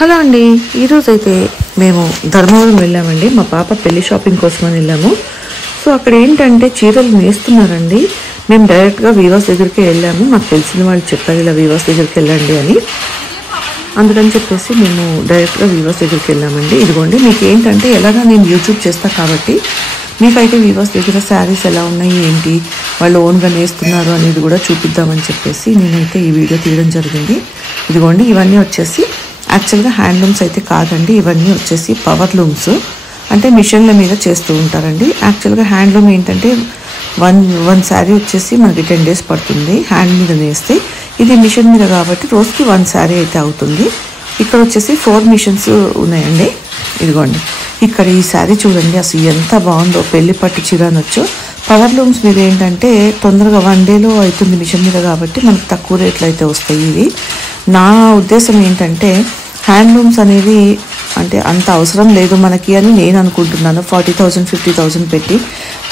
Hello అండి, ఈరోజైతే మేము ధర్మవరం వెళ్ళామండి. మా పాప పెళ్లి షాపింగ్ కోసమని వెళ్ళాము. సో అక్కడ ఏంటంటే చీరలు నేస్తున్నారండి. మేము డైరెక్ట్గా వీవర్స్ దగ్గరికి వెళ్ళాము. మాకు తెలిసిన వాళ్ళు చెప్పారు ఇలా వీవర్స్ దగ్గరికి వెళ్ళండి అని. అందుకని చెప్పేసి మేము డైరెక్ట్గా వీవర్స్ దగ్గరికి వెళ్ళామండి. ఇదిగోండి, మీకు ఏంటంటే ఎలాగా నేను యూట్యూబ్ చేస్తాను కాబట్టి మీకైతే వీవర్స్ దగ్గర శారీస్ ఎలా ఉన్నాయి ఏంటి, వాళ్ళు ఓన్గా నేస్తున్నారు అనేది కూడా చూపిద్దామని చెప్పేసి నేనైతే ఈ వీడియో తీయడం జరిగింది. ఇదిగోండి, ఇవన్నీ వచ్చేసి యాక్చువల్గా హ్యాండ్లూమ్స్ అయితే కాదండి. ఇవన్నీ వచ్చేసి పవర్ లూమ్స్, అంటే మిషన్ల మీద చేస్తూ ఉంటారండి. యాక్చువల్గా హ్యాండ్లూమ్ ఏంటంటే వన్ శారీ వచ్చేసి మనకి 10 days పడుతుంది హ్యాండ్ మీద నేస్తే. ఇది మిషన్ మీద కాబట్టి రోజుకి 1 శారీ అయితే అవుతుంది. ఇక్కడ వచ్చేసి 4 మిషన్స్ ఉన్నాయండి. ఇదిగోండి, ఇక్కడ ఈ శారీ చూడండి, అసలు ఎంత బాగుందో. పెళ్లి పట్టు చీర అనొచ్చు. పవర్ లూమ్స్ మీద ఏంటంటే తొందరగా 1 dayలో అవుతుంది మిషన్ మీద కాబట్టి మనకు తక్కువ రేట్లు అయితే వస్తాయి. ఇది నా ఉద్దేశం ఏంటంటే హ్యాండ్లూమ్స్ అనేది అంటే అంత అవసరం లేదు మనకి అని నేను అనుకుంటున్నాను. 40,000 50,000 పెట్టి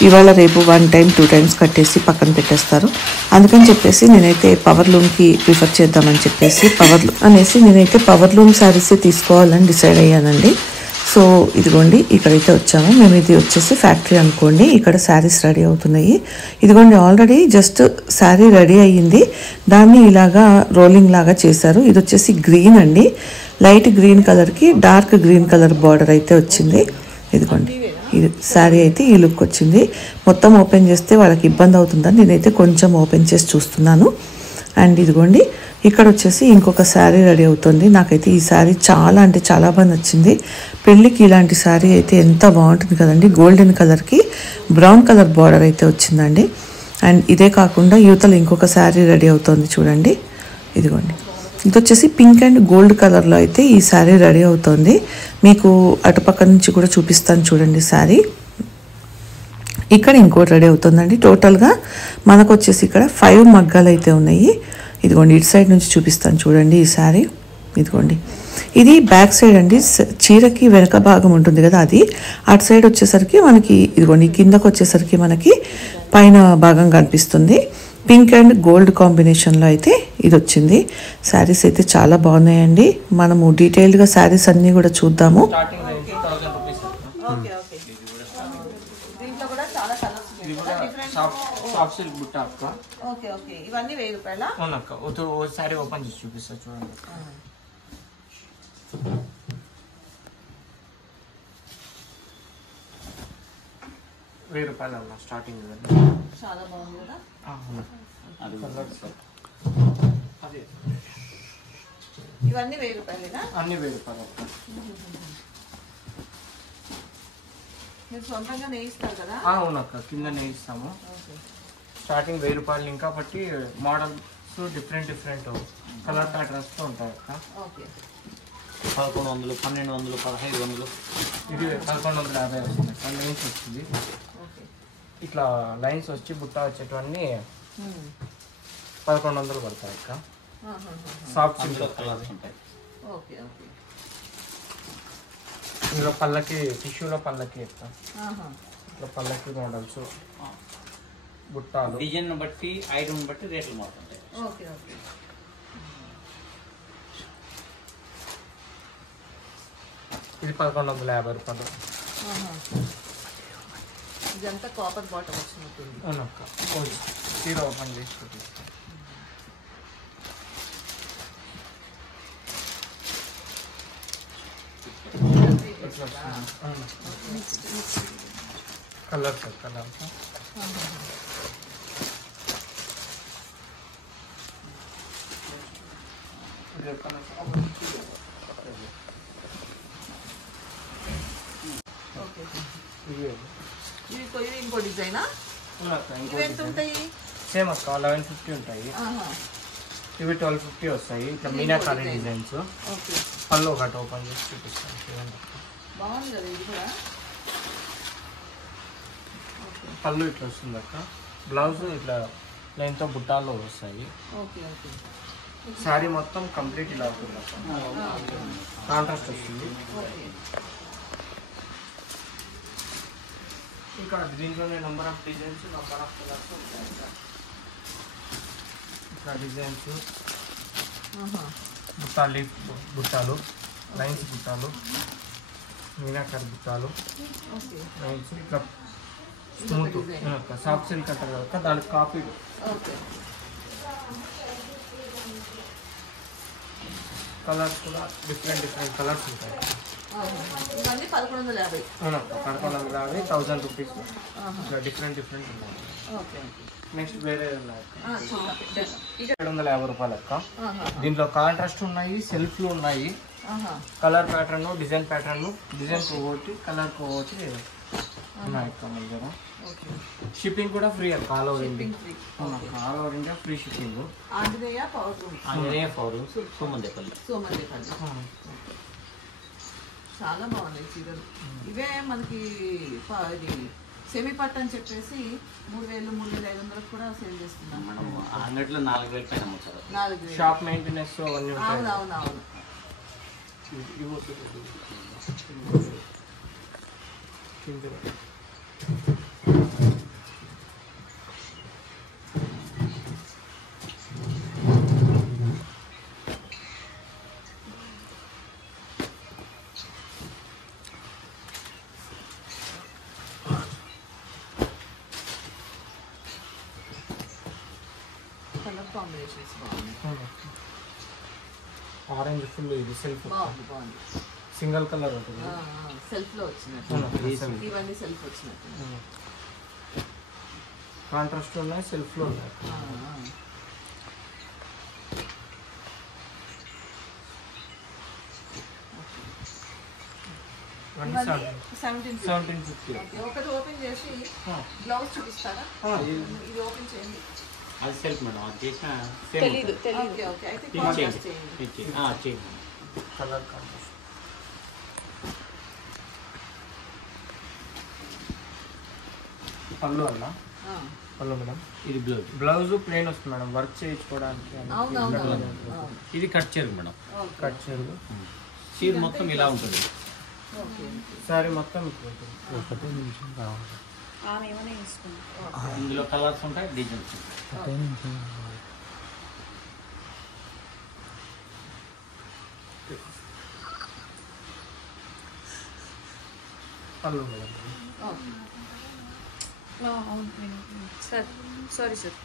ఇవాళ రేపు 1 time 2 times కట్టేసి పక్కన పెట్టేస్తారు. అందుకని చెప్పేసి నేనైతే పవర్ లూమ్కి ప్రిఫర్ చేద్దామని చెప్పేసి నేనైతే పవర్ లూమ్ శారీస్ తీసుకోవాలని డిసైడ్ అయ్యానండి. సో ఇదిగోండి, ఇక్కడైతే వచ్చాము మేము. ఇది వచ్చేసి ఫ్యాక్టరీ అనుకోండి. ఇక్కడ శారీస్ రెడీ అవుతున్నాయి. ఇదిగోండి, ఆల్రెడీ జస్ట్ శారీ రెడీ అయ్యింది, దాన్ని ఇలాగా రోలింగ్ లాగా చేశారు. ఇది వచ్చేసి గ్రీన్ అండి, లైట్ గ్రీన్ కలర్కి డార్క్ గ్రీన్ కలర్ బార్డర్ అయితే వచ్చింది. ఇదిగోండి, ఇది శారీ అయితే ఈ లుక్ వచ్చింది. మొత్తం ఓపెన్ చేస్తే వాళ్ళకి ఇబ్బంది అవుతుందని నేనైతే కొంచెం ఓపెన్ చేసి చూస్తున్నాను. అండ్ ఇదిగోండి, ఇక్కడ వచ్చేసి ఇంకొక శారీ రెడీ అవుతుంది. నాకైతే ఈ శారీ చాలా అంటే చాలా బాగా నచ్చింది. పెళ్ళికి ఇలాంటి శారీ అయితే ఎంత బాగుంటుంది కదండి. గోల్డెన్ కలర్కి బ్రౌన్ కలర్ బార్డర్ అయితే వచ్చిందండి. అండ్ ఇదే కాకుండా యువతలు ఇంకొక శారీ రెడీ అవుతుంది చూడండి. ఇదిగోండి, ఇది వచ్చేసి పింక్ అండ్ గోల్డ్ కలర్లో అయితే ఈ శారీ రెడీ అవుతుంది. మీకు అటుపక్క నుంచి కూడా చూపిస్తాను చూడండి శారీ. ఇక్కడ ఇంకోటి రెడీ అవుతుందండి. టోటల్గా మనకు వచ్చేసి ఇక్కడ 5 మగ్గాలు అయితే ఉన్నాయి. ఇదిగోండి, ఇటు సైడ్ నుంచి చూపిస్తాను చూడండి ఈ శారీ. ఇదిగోండి, ఇది బ్యాక్ సైడ్ అండి. చీరకి వెనక భాగం ఉంటుంది కదా, అది అటు సైడ్ వచ్చేసరికి మనకి ఇదిగోండి కిందకు వచ్చేసరికి మనకి పైన భాగం కనిపిస్తుంది. పింక్ అండ్ గోల్డ్ కాంబినేషన్లో అయితే ఇది వచ్చింది. శారీస్ అయితే చాలా బాగున్నాయండి. మనము డీటెయిల్డ్గా శారీస్ అన్నీ కూడా చూద్దాము. సాఫ్ట్ సిల్క్ బుట్ట అక్క. ఓకే ఓకే, ఇవన్నీ 1000 రూపాయలా? అవునక్క, ఒకసారి ఓపెన్ చేసి చూపిస్తా చూడండి. 1000 రూపాయలు అన్న స్టార్టింగ్. చాలా బాగుంది కదా. ఇవన్నీ 1000 రూపాయలేనా? అన్ని 1000 రూపాయలు అక్క. మీరు సొంతంగా నేయిస్తారు కదా? అవునక్క, కింద నేయిస్తాము. స్టార్టింగ్ 1000 రూపాయలు. ఇంకా బట్టి మోడల్స్ డిఫరెంట్ కలర్ ప్యాటర్న్స్ ఉంటాయి అక్క. 1100, 1200, 1500. ఇది 1150 వస్తుంది అక్క. లైన్స్ వచ్చింది ఇట్లా, లైన్స్ వచ్చి బుట్ట వచ్చేటివన్నీ 1100 పడతాయి అక్క. సాఫ్ట్ సిల్క్ కలర్స్ ఉంటాయి. ఇందులో పళ్ళకి టిష్యూలో పళ్ళకి ఇట్లా పళ్ళకి మోడల్స్ బుట్టాలు డిజైన్ బట్టి ఐటమ్ బట్టి రేట్లు మారుతుంటాయి. ఇది 1150 రూపాయలు. ఇదంతా కాపర్ బాటమ్ వచ్చినట్టుంది. అవునక్క, చీర ఓపెన్ చేసి చూపిస్తాను. కలర్స్ ఇవి ఇంకో డిజైనా? సేమ్ అక్క, 1150 ఉంటాయి. ఇవి 1250 వస్తాయి. ఇట్లా మీనాకారి డిజైన్స్. పళ్ళు ఒకటి ఓపెన్ చేసి చూపిస్తాను చూడండి. బాగుంది కదా ఇది కూడా. పళ్ళు ఇట్లా వస్తుంది అక్క. బ్లౌజ్ ఇట్లా లైన్తో బుట్టాల్లో వస్తాయి. శారీ మొత్తం కంప్లీట్ ఇలా అవుతుంది అక్క. కాంట్రాస్ట్ వస్తుంది. ఇంకా దీంట్లోనే number of designs, number of colours ఉంటాయి. ఇట్లా డిజైన్స్, బుట్టాలు లైన్స్ బుట్టాలు, మీనాకర్ బుట్టాలు, ఓకే లైన్స్ ఇట్లా స్మూత్ సాఫ్ట్ సిల్క్ అంటారు కదా దానికి కాపీ. ఓకే కలర్స్ కూడా డిఫరెంట్ డిఫరెంట్ కలర్స్ ఉంటాయి. ఇవన్నీ 1150. అవునక్క 1150, 1000 రూపీస్ ఇట్లా డిఫరెంట్ డిఫరెంట్ ఉన్నాయి. ఓకే ఓకే నెక్స్ట్ వేరే ఉన్నాయి చూద్దాం. 750 రూపాయలు అక్క. దీంట్లో కాంట్రాస్ట్ ఉన్నాయి, సెల్ఫ్లు ఉన్నాయి, colour pattern, design pattern, design ఒకటి కలర్ ఒకటి ఉన్నాయి అక్క మన దగ్గర. షిప్పింగ్ కూడా ఫ్రీ అక్క, all over India. All over India free shipping. Anjaneya power rooms, Anjaneya power rooms, Somandepalli. చాలా బాగున్నాయి చీరలు. ఇవే మనకి ఇది సెమీ పట్టు అని చెప్పేసి 3000, 3500 కూడా సేల్ చేస్తున్నాం మనం అంగట్లో 4000 పైన అమ్ముతారు. 4000. షాప్ మెయింటెనెన్స్ అవన్నీ ఉంటాయి. అవునవునవును. కలర్ కాంబినేషన్స్ బాగున్నాయి. ఆరెంజ్ ఫుల్ ఇది సెల్ఫ్ బాగుంది. సింగిల్ కలర్ ఉంటుంది. సెల్ఫ్ లో వచ్చినట్టు ఇవన్నీ సెల్ఫ్ వచ్చినట్టు. కాంట్రాస్ట్ ఉన్నాయి, సెల్ఫ్ లో ఉన్నాయి. ఇవన్నీ 1750. ఒకటి ఓపెన్ చేసి బ్లౌజ్ చూపిస్తారా? ఇది ఓపెన్ చేయండి. అది సెల్ఫ్ మేడం, అది చేసిన తెలీదు. ఓకే ఓకే, అయితే కాంట్రాస్ట్ చేయండి. చేయండి. Colour contrast. పళ్ళు అన్న, పళ్ళు మేడం. ఇది బ్లౌజ్. బ్లౌజ్ ప్లెయిన్ వస్తుంది మేడం, వర్క్ చేయించుకోవడానికి. ఇది కట్ చీర మేడం. కట్ చేరు చీర మొత్తం ఇలా ఉంటుంది. సారీ మొత్తం ఇట్లా ఉంటుంది. ఇందులో కలర్స్ ఉంటాయి, డిజైన్స్ ఉంటాయి. పళ్ళు madam. Sir sorry sir.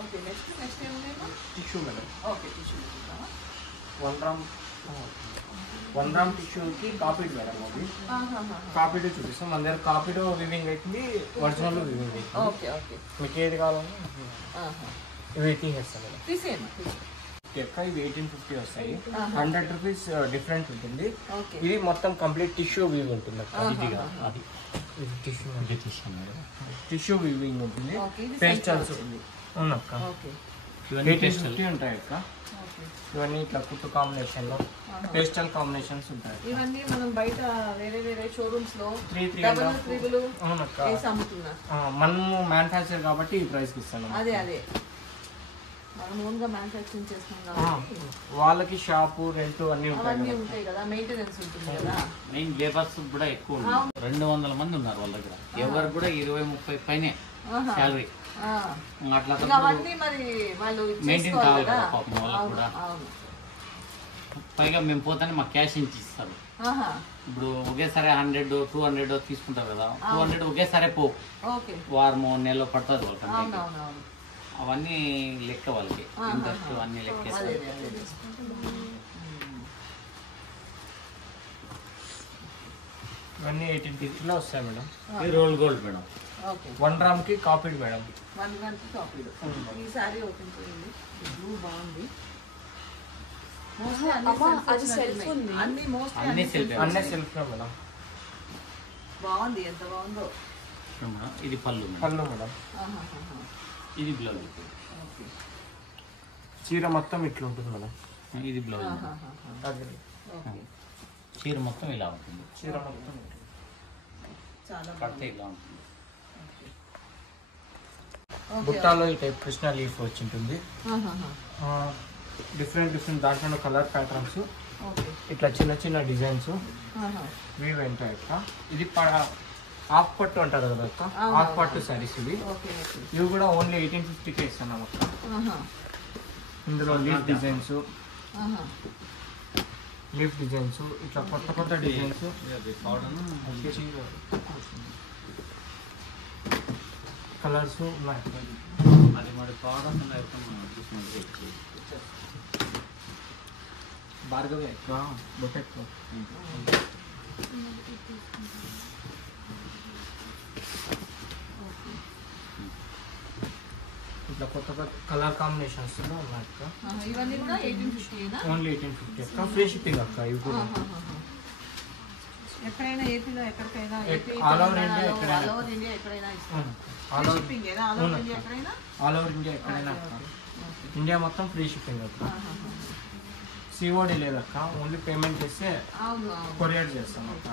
Okay next ఏమున్నాయి? Tissue madam. Okay tissue. 1 gram టిష్యూకి కాపీడ్ మేడం. అది కాపీడ్ చూపిస్తాం. మన దగ్గర కాపీడ్ వివింగ్ అవుతుంది, ఒరిజినల్ వివింగ్ అవుతుంది. ఓకే ఓకే, మీకు ఏది కావాలన్నా ఇవి 18 వేస్తాం మేడం. తీసేయండి. ఇవి 1850 వస్తాయి. 100 రూపీస్ డిఫరెంట్ ఉంటుంది. ఓకే, ఇది మొత్తం కంప్లీట్ టిష్యూ వీవ్ ఉంటుంది అక్క. ఇదిగా అది టిష్యూ వీవింగ్ ఉంటుంది. ఓకే, ఇది పేస్టల్స్ వచ్చింది. అవునక్క. ఓకే ఇవన్నీ 1850 ఉంటాయి అక్క. ఓకే, ఇవన్నీ ఇట్లా కుట్టు కాంబినేషన్ లో పేస్టల్ కాంబినేషన్స్ ఉంటాయి. ఇవన్నీ మనం బయట వేరే వేరే షోరూమ్స్ లో 3 డబుల్ త్రిబుల్ అవునక్క. వేసి అమ్ముతున్నారు. మనము మ్యానుఫ్యాక్చర్ కాబట్టి ఈ ప్రైస్కి ఇస్తాను. అదే మనం ఓన్ గా మ్యానుఫ్యాక్చరింగ్ చేస్తున్నాం కాబట్టి వాళ్ళకి షాపు రెంట్ అన్నీ ఉంటాయి అవన్నీ కదా. ఉంటాయి కదా, మెయింటెనెన్స్ ఉంటుంది కదా. మెయిన్ లేబర్స్ కూడా ఎక్కువ ఉన్నారు. 200 మంది ఉన్నారు వాళ్ళ దగ్గర. ఎవరు కూడా 20-30 పైనే శాలరీ. అట్లా ఇంకా అవన్నీ మరి వాళ్ళు మెయింటైన్ చేసుకోవాలి కావాలి కదా. కదా పాపం వాళ్ళకు కూడా. అవును. పైగా మేము పోతానే మాకు క్యాష్ ఇచ్చి ఇస్తారు. ఇప్పుడు ఒకేసారి 100-200 తీసుకుంటారు కదా, 200 ఒకేసారి పో, ఓకే, వారమో నెలలో పడుతుంది వాళ్ళకి. అవునవునవును. అవన్నీ లెక్క వాళ్ళకి, ఇంట్రెస్ట్ అన్ని లెక్కేస్తారు. ఇవన్నీ 1850లో వస్తాయి మేడం. ఇది రోల్ గోల్డ్ మేడం. ఓకే, 1 గ్రామ్కి కాపీడ్ మేడం. 1 gram copy. ఈ సారీ ఓపెన్ చేయండి. బ్లూ బాగుంది. అన్ని సెల్ఫ్ అన్నీ సెల్ఫ్ మేడం. బాగుంది, ఎంత బాగుందో. మేడం ఇది పళ్ళు మేడం. పళ్ళు మేడం. ఇది బ్లౌజ్. ఓకే, చీర మొత్తం ఇట్లా ఉంటుంది మేడం. ఇది బ్లౌజ్. అది ఓకే, చీర మొత్తం ఇలా ఉంటుంది. చీర మొత్తం చాలా కడితే ఇలా ఉంటుంది. బుట్టాలో ఈ టైప్ కృష్ణ లీఫ్ వచ్చి ఉంటుంది. డిఫరెంట్ డిఫరెంట్ దాంట్లో కలర్ ప్యాటర్న్స్, ఓకే, ఇట్లా చిన్న చిన్న డిజైన్స్ వీవ్ ఉంటాయి అక్క. ఇది హాఫ్ పట్టు అంటారు కదా అక్క, హాఫ్ పట్టు సారీస్ ఇవి. ఇవి కూడా ఓన్లీ 1850కే ఇస్తున్నాం అక్క. ఇందులో లీఫ్ డిజైన్స్ ఇట్లా కొత్త కొత్త డిజైన్స్ కలర్స్ ఉన్నాయి. అది మరి ప్రోడక్ట్ భార్గవి అక్క బొటెక్ ఇట్లా కొత్త కొత్త కలర్ కాంబినేషన్స్ ఉన్నాయి అక్క. ఇవన్నీ కూడా 1850 ఓన్లీ 1850 అక్క. ఫ్రీ షిప్పింగ్ అక్క. ఇవి కూడా ఎక్కడైనా ఏపీలో ఎక్కడికైనా ఆల్ ఓవర్ ఇండియా ఎక్కడైనా ఆల్ ఓవర్ ఇండియా ఎక్కడైనా all over all over India ఎక్కడైనా అక్క. ఇండియా మొత్తం ఫ్రీ షిప్పింగ్ అక్క. సిఓడి లేదక్క, ఓన్లీ పేమెంట్ చేస్తే కొరియర్ చేస్తాం అక్క.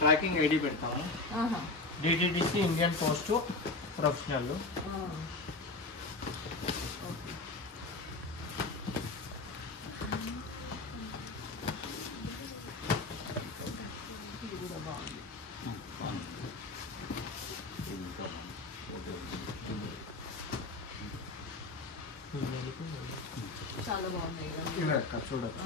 ట్రాకింగ్ ఐడి పెడతాము. DTDC Indian post professional. చాలా బాగున్నాయి ఇవి అక్క చూడొచ్చు.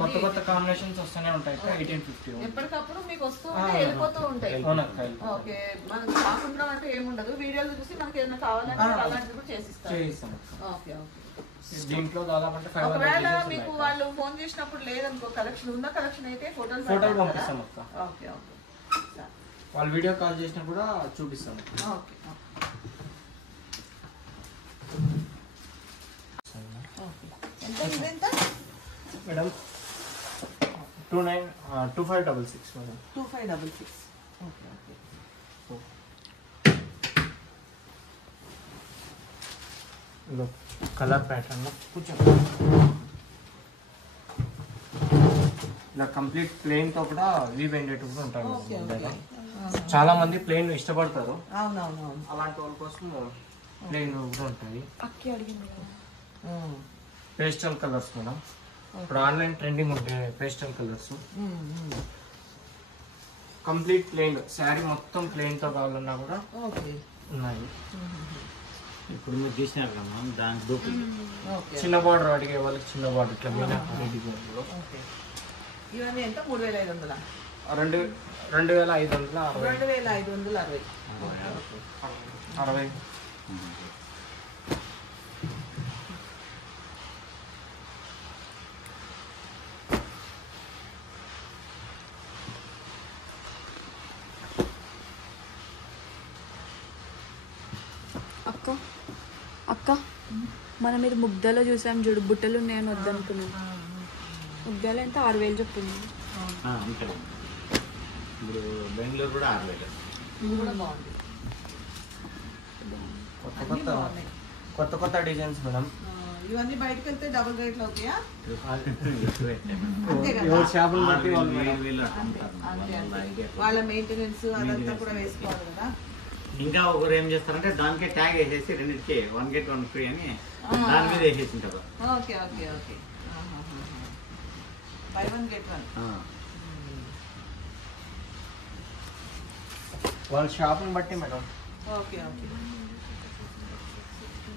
కొత్త కొత్త కాంబినేషన్స్ వస్తూనే ఉంటాయి అక్క. 1850 ఎప్పటికప్పుడు మీకు వస్తూ ఉంటాయి, వెళ్ళిపోతూ ఉంటాయి. అవునక్క. ఓకే, మనకు కాకుండా అంటే ఏముండదు, వీడియోలు చూసి మనకి ఏదైనా కావాలంటే అలాంటివి కూడా చేసిస్తాం. Okay okay. దీంట్లో దాదాపు అంటే ఒకవేళ మీకు వాళ్ళు ఫోన్ చేసినప్పుడు లేదనుకో, కలెక్షన్ ఉందా, కలెక్షన్ అయితే ఫోటోలు పంపిస్తాం అక్క. Okay okay. వాళ్ళు వీడియో కాల్ చేసినా కూడా చూపిస్తాం. ఓకే ఎంత madam 2566 madam. 2566. Okay okay. Colour pattern ఇలా కంప్లీట్ ప్లెయిన్ తో కూడా వీవ్ ఎండేట్ కూడా ఉంటాయి. చాలా మంది ప్లెయిన్ ఇష్టపడతారు. అవునవునవును. అలాంటి వాళ్ళ కోసం ప్లెయిన్ కూడా ఉంటాయి. Pastel colours madam. ఇప్పుడు ఆన్లైన్ ట్రెండింగ్ ఉంటాయి pastel colours. Complete plain sari మొత్తం ప్లెయిన్ తో కావాలన్నా కూడా ఉన్నాయి. ఇప్పుడు మీరు తీసినారు కదా దాని దూకు చిన్న బార్డర్ అడిగే వాళ్ళకి చిన్న బార్డర్ ఇట్లా ఇవన్నీ ఎంత 3500? 2560. అక్క మనం ఇది ముగ్ధలో చూసాం చూడు, బుట్టలు ఉన్నాయని వద్దనుకున్నాను. ముగ్ధలో ఎంత 6000 చెప్పింది. ఇప్పుడు బెంగళూరు కూడా 6000. కొత్త కొత్త డిజైన్స్ మేడం. ఇవన్నీ బయటకు వెళ్తే డబుల్ రేట్లు అవుతాయా? ఎవరి షాపులు బట్టి వాళ్ళ మెయింటెనెన్స్ అదంతా కూడా వేసుకోవాలి కదా. ఇంకా ఒకరు ఏం చేస్తారంటే దానికే ట్యాగ్ వేసేసి రెండింటికి 1 get 1 free అని దాని మీద వేసేసి ఉంటారు. Okay okay okay. By 1 get 1. వాళ్ళ షాపుని బట్టి మేడం. Okay okay.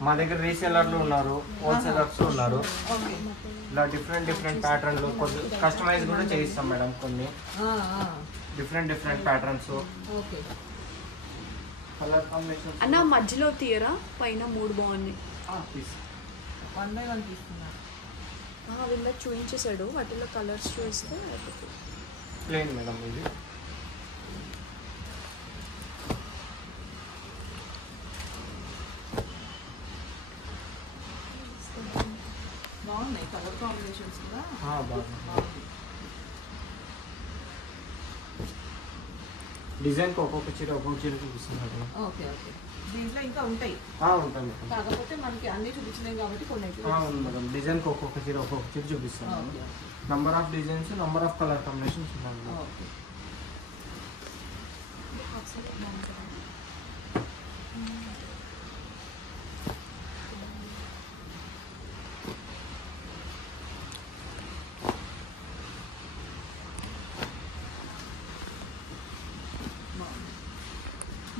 మా దగ్గర రీసేలర్లు ఉన్నారు, హోల్సేలర్స్ ఉన్నారు. ఇలా డిఫరెంట్ ప్యాటర్న్లు కొన్ని కస్టమైజ్ కూడా చేయిస్తాం మేడం. కొన్ని డిఫరెంట్ ప్యాటర్న్స్. కలర్ కాంబినేషన్ అన్న మధ్యలో తీయరా, పైన 3 బాగున్నాయి. 1 by 1 తీసుకున్నా. వీళ్ళ చూపించేసాడు, వాటిలో కలర్స్ చూస్తే ప్లెయిన్ మేడం. ఇది బాగున్నాయి కలర్ కాంబినేషన్స్ కూడా. బాగుంది. డిజైన్ ఒక్కొక్క చీర చూపిస్తున్నారు. Okay okay. దీంట్లో ఇంకా ఉంటాయి. ఉంటాయి మేడం. కాకపోతే మనకి అన్ని చూపించలేం కాబట్టి కొన్ని మేడం. డిజైన్ ఒక్కొక్క చీర చూపిస్తాను. Number of designs, number of colour combinations ఉన్నాయి. ఓకే.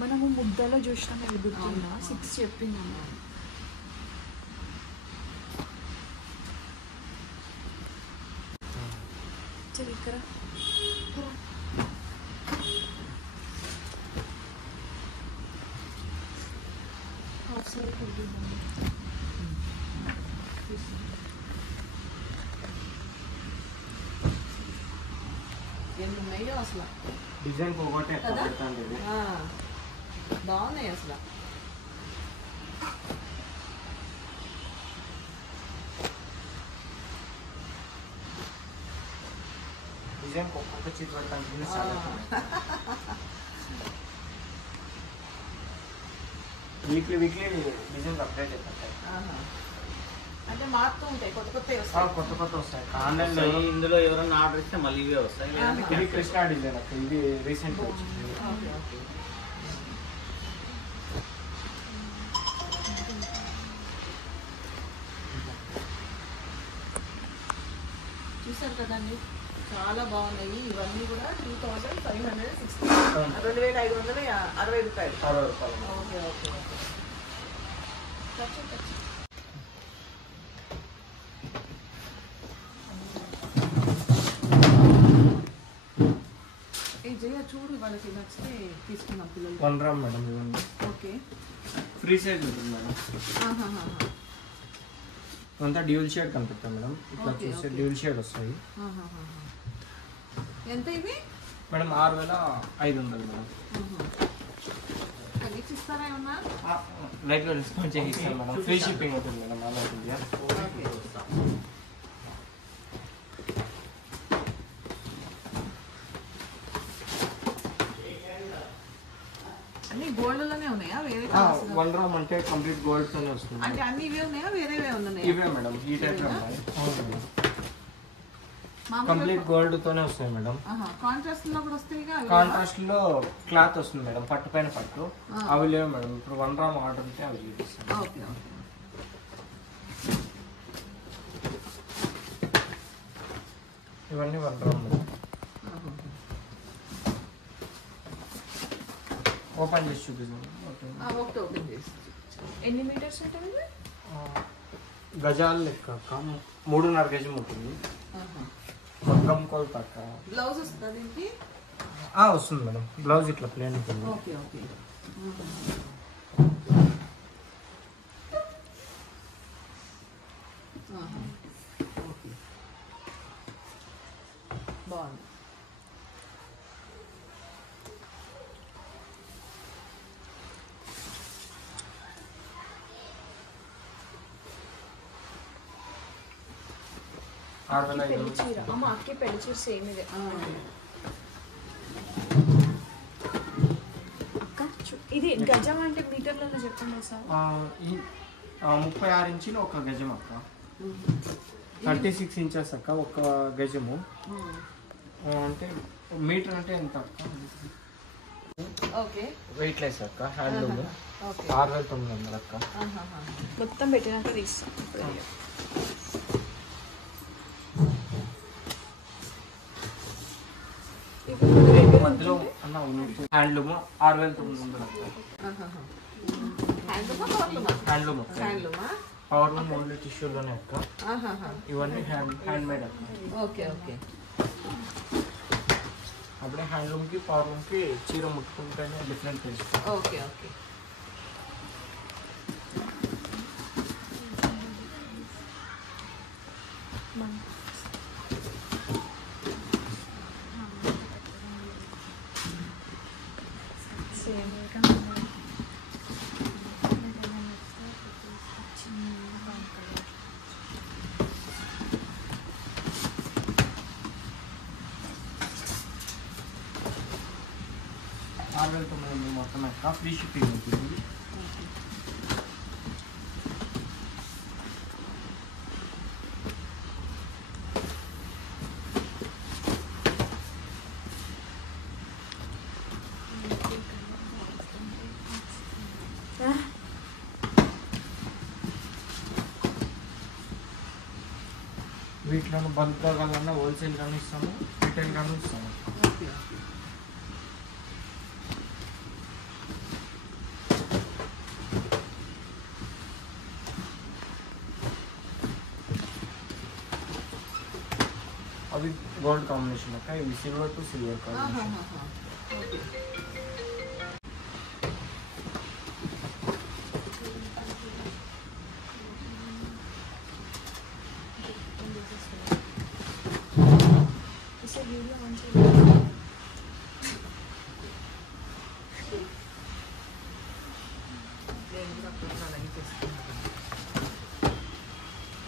మనము ముద్దలో చూసినాం ఇది గుర్తుందా 6 చెప్పిందమ్మా ఇక్కడ ఎన్ని ఉన్నాయో అసలు డిజైన్ ఒకటే పెడతాండి బాగున్నాయి అసలు డిజైన్ ఒక్కొక్క చీర పెడతాను వీక్లీ డిజైన్ అప్డేట్ అయిపోతాయి అంటే మారుతూ ఉంటాయి కొత్త కొత్త వస్తాయి ఆన్లైన్లో ఇందులో ఎవరైనా ఆర్డర్ ఇస్తే మళ్ళీ ఇవే వస్తాయి ఇది కృష్ణా డిజైన్ అక్క ఇది రీసెంట్ వచ్చింది చూసారు కదండి చాలా బాగున్నాయి ఇవన్నీ కూడా 2560 2560 రూపాయలు ఓకే ఓకే జయ చూడు వాళ్ళకి నచ్చితే తీసుకున్నాం పిల్లలు 1 గ్రామ్ మేడం ఇవన్నీ ఓకే ఫ్రీ సైజ్ ఉంటుంది మేడం అంతా డ్యూల్ షేడ్ కనిపిస్తాం మేడం ఇట్లా చూస్తే డ్యూల్ షేడ్ వస్తాయి ఎంత ఇవి మేడం 6500 మేడం ఇస్తారా ఏమన్నా లైట్గా డిస్కౌంట్ చేసి ఇస్తాం మేడం ఫ్రీ షిప్పింగ్ ఉంటుంది మేడం ఆల్ ఓవర్ ఇండియా అన్ని గోల్డ్ లోనే ఉన్నాయా వేరే 1 గ్రామ్ అంటే కంప్లీట్ గోల్డ్ తోనే వస్తుంది అంటే అన్ని ఇవే ఉన్నాయా వేరేవే ఉన్నాయి ఇవే మేడం ఈ టైప్ లో ఉన్నాయి కంప్లీట్ గోల్డ్ తోనే వస్తాయి మేడం కాంట్రాస్ట్ లో కూడా వస్తాయిగా కాంట్రాస్ట్ లో క్లాత్ వస్తుంది మేడం పట్టు పైన పట్టు అవి లేవు మేడం ఇప్పుడు 1 గ్రామ్ ఆర్డర్ ఉంటే అవి చూపిస్తాను ఓకే ఓకే ఇవన్నీ 1 గ్రామ్ మేడం ఓపెన్ చేసి చూపిస్తాను ఒకటి ఓపెన్ చేసి ఎన్ని మీటర్స్ ఉంటుంది గజాలు లెక్క 3.5 గజం ఉంటుంది మొత్తం కొలత బ్లౌజ్ వస్తుందా దీనికి వస్తుంది మేడం బ్లౌజ్ ఇట్లా ప్లేన్ ఉంటుంది ఓకే ఓకే బాగుంది పెళ్లి చీర అమ్మ అక్కి పెళ్లి చీర సేమ్ ఇదే అక్క ఇది గజం అంటే మీటర్లలో చెప్పండి సార్ 36 ఇంచులు ఒక గజం అక్క 36 ఇంచెస్ అక్క ఒక గజము అంటే మీటర్ అంటే ఎంత అక్క ఓకే వెయిట్ లెస్ అక్క హ్యాండ్లూమ్ 6900 అక్క మొత్తం పెట్టినాక తీస్తాం మధ్యలో handloom 6900 handloom power loom only టిష్యూలోనే అక్క ఇవన్నీ హ్యాండ్ మేడ్ అక్క ఓకే ఓకే అప్పుడే హ్యాండ్లూమ్ కి పవర్ లూమ్ కి చీర ముట్టుకుంటేనే డిఫరెంట్ తెలుస్తుంది ఓకే ఓకే మొత్తం అక్క ఫ్రీ షిప్పింగ్ ఉంటుంది వీటిలో బల్క్గా కావాలన్నా హోల్సేల్ గాను ఇస్తాము రిటైల్ గాను ఇస్తాము అవి గోల్డ్ కాంబినేషన్ అక్క, ఇవి silver to silver combination.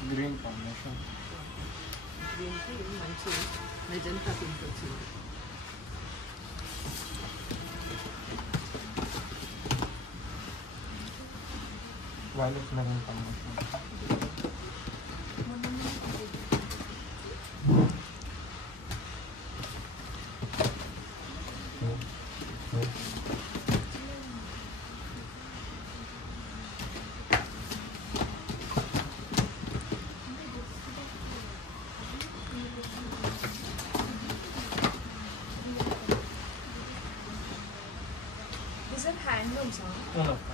Green combination. మంచి మెజంతా పింక్ వచ్చింది. Violet maroon combination. హ్యాండ్లూమ్స్ అవునక్క.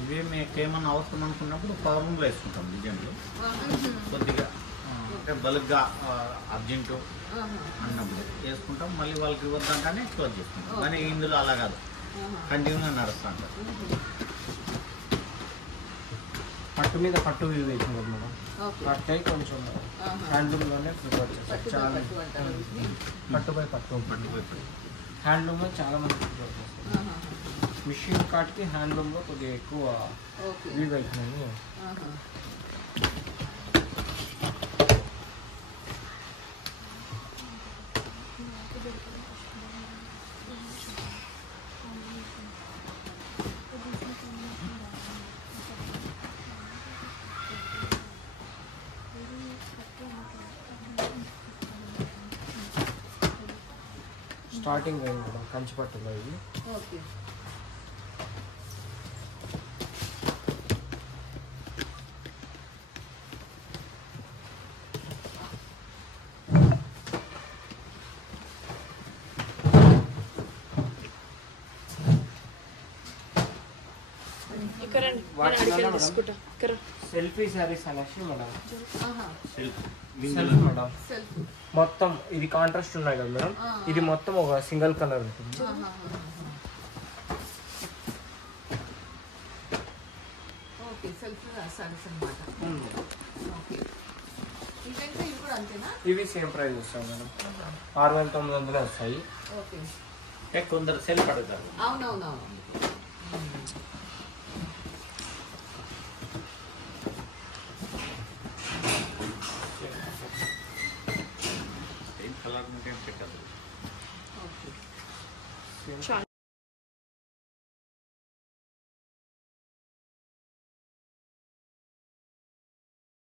ఇవి మీకు ఏమన్నా అవసరం అనుకున్నప్పుడు పవర్ రూమ్లో వేసుకుంటాం డిజైన్లు కొద్దిగా అంటే బల్క్గా అర్జెంటు అన్నప్పుడు వేసుకుంటాం, మళ్ళీ వాళ్ళకి ఇవ్వద్దంటానే క్లోజ్ చేసుకుంటాం. కానీ ఇందులో అలా కాదు, కంటిన్యూగా నడుస్తూ ఉంటారు. పట్టు మీద పట్టు వ్యూ వేసింది కదా మేడం, పట్టు అయి కొంచెం హ్యాండ్లూమ్లోనే ప్రిఫర్ చేస్తారు. చాలా పట్టు బై పట్టు హ్యాండ్లూమ్లో చాలా మంది ప్రిఫర్ చేస్తారు. మిషన్ కాట్కి హ్యాండ్లూమ్లో కొద్దిగా ఎక్కువ వ్యూ అవుతున్నాయి. స్టార్టింగ్ అయింది మేడం కంచి పట్టులో ఇది. సెల్ఫీ శారీస్ అనేసి మేడం, సెల్ఫ్ మేడం. మొత్తం ఇది కాంట్రాస్ట్ ఉన్నాయి కదా మేడం, ఇది మొత్తం ఒక సింగిల్ కలర్ ఉంటుంది. ఇవి సేమ్ ప్రైస్ వస్తాయి మేడం, 6900 వస్తాయి. కొందరు సెల్ఫ్ అడుగుతారు. అవునవునవును. కలర్ పెట్టదు.